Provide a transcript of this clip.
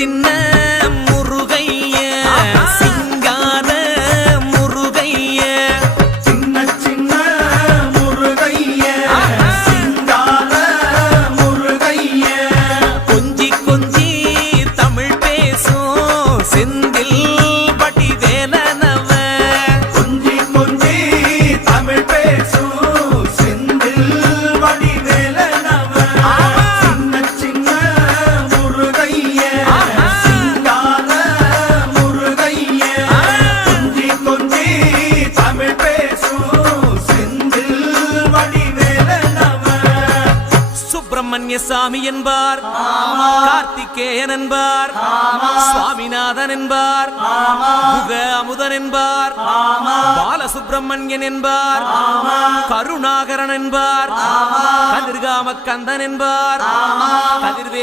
சின்ன முருகைய சிங்கார முருகைய சின்ன சின்ன முருகைய சிங்கார முருகைய கொஞ்சி கொஞ்சி தமிழ் பேசும் செந்தில் வடிவேலனவ கொஞ்சி கொஞ்சி தமிழ் பேசும் செந்தில் வடிவேலனவ சின்ன சின்ன முருகைய சிங்கார முருகைய கொஞ்சி கொஞ்சி தமிழ் பேசும் செந்தில் வடிவேலனவ சுப்பிரமணிய சாமி என்பார் கார்த்திகேயன் என்பார் சுவாமிநாதன் என்பார் முக அமுதன் என்பார் பாலசுப்பிரமணியன் என்பார் கருணாகரன் என்பார் கதிர்காம கந்தன் என்பார் கதிர்வே